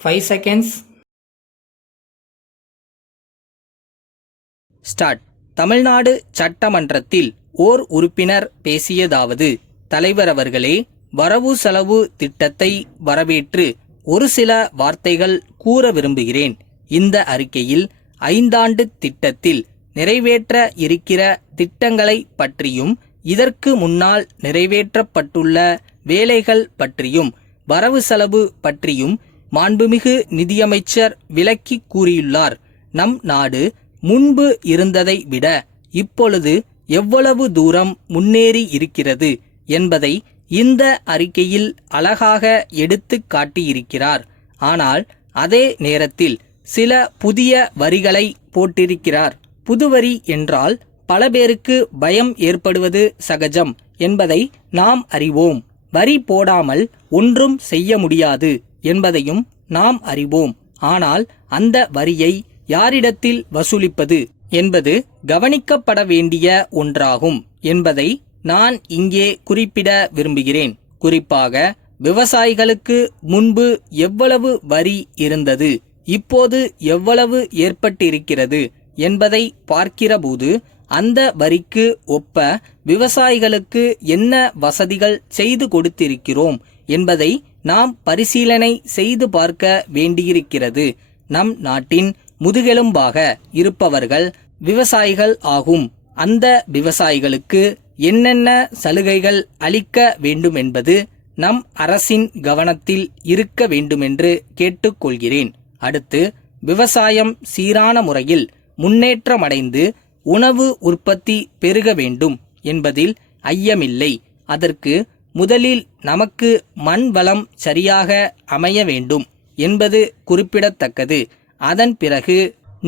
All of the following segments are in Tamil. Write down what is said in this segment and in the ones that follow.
5 seconds. ஸ்டார்ட். தமிழ்நாடு சட்டமன்றத்தில் ஓர் உறுப்பினர் பேசியதாவது: தலைவர் அவர்களே, வரவு செலவு திட்டத்தை வரவேற்று ஒரு சில வார்த்தைகள் கூற விரும்புகிறேன். இந்த அறிக்கையில் 5 ஆண்டு திட்டத்தில் நிறைவேற்ற இருக்கிற திட்டங்களை பற்றியும் இதற்கு முன்னால் நிறைவேற்றப்பட்டுள்ள வேலைகள் பற்றியும் வரவு செலவு பற்றியும் மாண்புமிகு நிதியமைச்சர் விளக்கி கூறியுள்ளார். நம் நாடு முன்பு இருந்ததை விட இப்பொழுது எவ்வளவு தூரம் முன்னேறி இருக்கிறது என்பதை இந்த அறிக்கையில் அழகாக எடுத்து காட்டியிருக்கிறார். ஆனால் அதே நேரத்தில் சில புதிய வரிகளை போட்டிருக்கிறார். புதுவரி என்றால் பல பேருக்கு பயம் ஏற்படுவது சகஜம் என்பதை நாம் அறிவோம். வரி போடாமல் ஒன்றும் செய்ய முடியாது என்பதையும் நாம் அறிவோம். ஆனால் அந்த வரியை யாரிடத்தில் வசூலிப்பது என்பது கவனிக்கப்பட வேண்டிய ஒன்றாகும் என்பதை நான் இங்கே குறிப்பிட விரும்புகிறேன். குறிப்பாக விவசாயிகளுக்கு முன்பு எவ்வளவு வரி இருந்தது, இப்போது எவ்வளவு ஏற்பட்டிருக்கிறது என்பதை பார்க்கிறபோது அந்த வரிக்கு ஒப்ப விவசாயிகளுக்கு என்ன வசதிகள் செய்து கொடுத்திருக்கிறோம் என்பதை நாம் பரிசீலனை செய்து பார்க்க வேண்டியிருக்கிறது. நம் நாட்டின் முதுகெலும்பாக இருப்பவர்கள் விவசாயிகள் ஆகும். அந்த விவசாயிகளுக்கு என்னென்ன சலுகைகள் அளிக்க வேண்டும் என்பது நம் அரசின் கவனத்தில் இருக்க வேண்டுமென்று கேட்டுக்கொள்கிறேன். அடுத்து, விவசாயம் சீரான முறையில் முன்னேற்றமடைந்து உணவு உற்பத்தி பெருக வேண்டும் என்பதில் ஐயமில்லை. அதற்கு முதலில் நமக்கு மண் வளம் சரியாக அமைய வேண்டும் என்பது குறிப்பிடத்தக்கது. அதன் பிறகு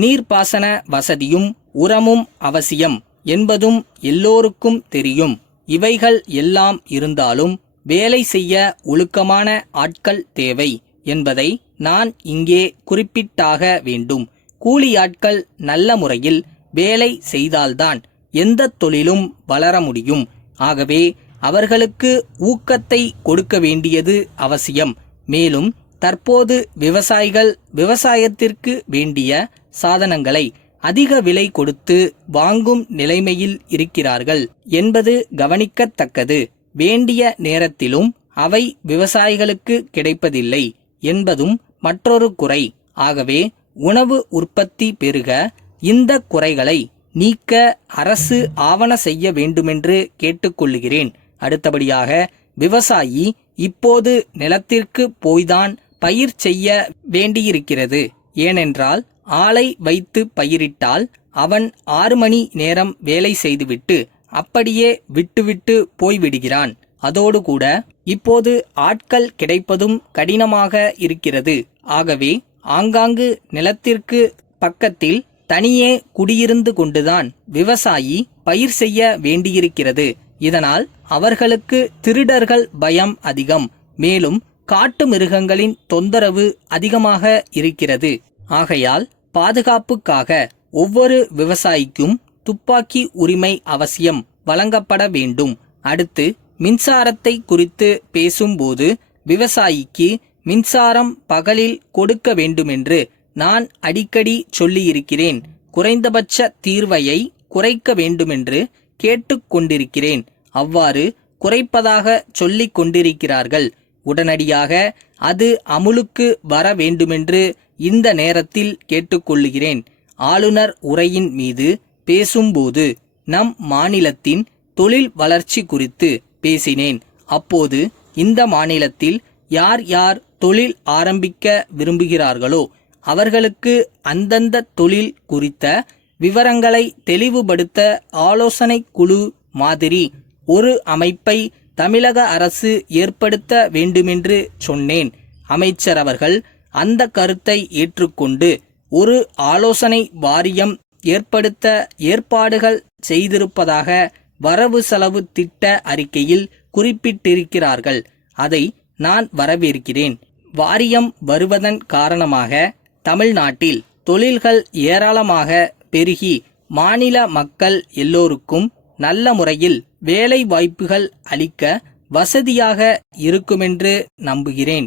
நீர்ப்பாசன வசதியும் உரமும் அவசியம் என்பதும் எல்லோருக்கும் தெரியும். இவைகள் எல்லாம் இருந்தாலும் வேலை செய்ய ஒழுக்கமான ஆட்கள் தேவை என்பதை நான் இங்கே குறிப்பிட்டாக வேண்டும். கூலியாட்கள் நல்ல முறையில் வேலை செய்தால்தான் எந்த தொழிலும் வளர முடியும். ஆகவே அவர்களுக்கு ஊக்கத்தை கொடுக்க வேண்டியது அவசியம். மேலும் தற்போது விவசாயிகள் விவசாயத்திற்கு வேண்டிய சாதனங்களை அதிக விலை கொடுத்து வாங்கும் நிலைமையில் இருக்கிறார்கள் என்பது கவனிக்கத்தக்கது. வேண்டிய நேரத்திலும் அவை விவசாயிகளுக்கு கிடைப்பதில்லை என்பதும் மற்றொரு குறை. ஆகவே உணவு உற்பத்தி பெருக இந்த குறைகளை நீக்க அரசு ஆவண செய்ய வேண்டுமென்று கேட்டுக்கொள்கிறேன். அடுத்தபடியாக, விவசாயி இப்போது நிலத்திற்கு போய்தான் பயிர் செய்ய வேண்டியிருக்கிறது. ஏனென்றால் ஆளை வைத்து பயிரிட்டால் அவன் 6 மணி நேரம் வேலை செய்துவிட்டு அப்படியே விட்டுவிட்டு போய்விடுகிறான். அதோடு கூட இப்போது ஆட்கள் கிடைப்பதும் கடினமாக இருக்கிறது. ஆகவே ஆங்காங்கு நிலத்திற்கு பக்கத்தில் தனியே குடியிருந்து கொண்டுதான் விவசாயி பயிர் செய்ய வேண்டியிருக்கிறது. இதனால் அவர்களுக்கு திருடர்கள் பயம் அதிகம். மேலும் காட்டு மிருகங்களின் தொந்தரவு அதிகமாக இருக்கிறது. ஆகையால் பாதுகாப்புக்காக ஒவ்வொரு விவசாயிக்கும் துப்பாக்கி உரிமை அவசியம் வழங்கப்பட வேண்டும். அடுத்து, மின்சாரத்தை குறித்து பேசும்போது விவசாயிக்கு மின்சாரம் பகலில் கொடுக்க வேண்டுமென்று நான் அடிக்கடி சொல்லியிருக்கிறேன். குறைந்தபட்ச தீர்வையை குறைக்க வேண்டுமென்று கேட்டுக்கொண்டிருக்கிறேன். அவ்வாறு குறைப்பதாக சொல்லிக் கொண்டிருக்கிறார்கள். உடனடியாக அது அமுலுக்கு வர வேண்டுமென்று இந்த நேரத்தில் கேட்டுக்கொள்ளுகிறேன். ஆளுநர் உரையின் மீது பேசும்போது நம் மாநிலத்தின் தொழில் வளர்ச்சி குறித்து பேசினேன். அப்போது இந்த மாநிலத்தில் யார் யார் தொழில் ஆரம்பிக்க விரும்புகிறார்களோ அவர்களுக்கு அந்தந்த தொழில் குறித்த விவரங்களை தெளிவுபடுத்த ஆலோசனை குழு மாதிரி ஒரு அமைப்பை தமிழக அரசு ஏற்படுத்த வேண்டுமென்று சொன்னேன். அமைச்சர் அவர்கள் அந்த கருத்தை ஏற்றுக்கொண்டு ஒரு ஆலோசனை வாரியம் ஏற்படுத்த ஏற்பாடுகள் செய்திருப்பதாக வரவு செலவு திட்ட அறிக்கையில் குறிப்பிட்டிருக்கிறார்கள். அதை நான் வரவேற்கிறேன். வாரியம் வருவதன் காரணமாக தமிழ்நாட்டில் தொழில்கள் ஏராளமாக பெருகி மாநில மக்கள் எல்லோருக்கும் நல்ல முறையில் வேலை வாய்ப்புகள் அளிக்க வசதியாக இருக்குமென்று நம்புகிறேன்.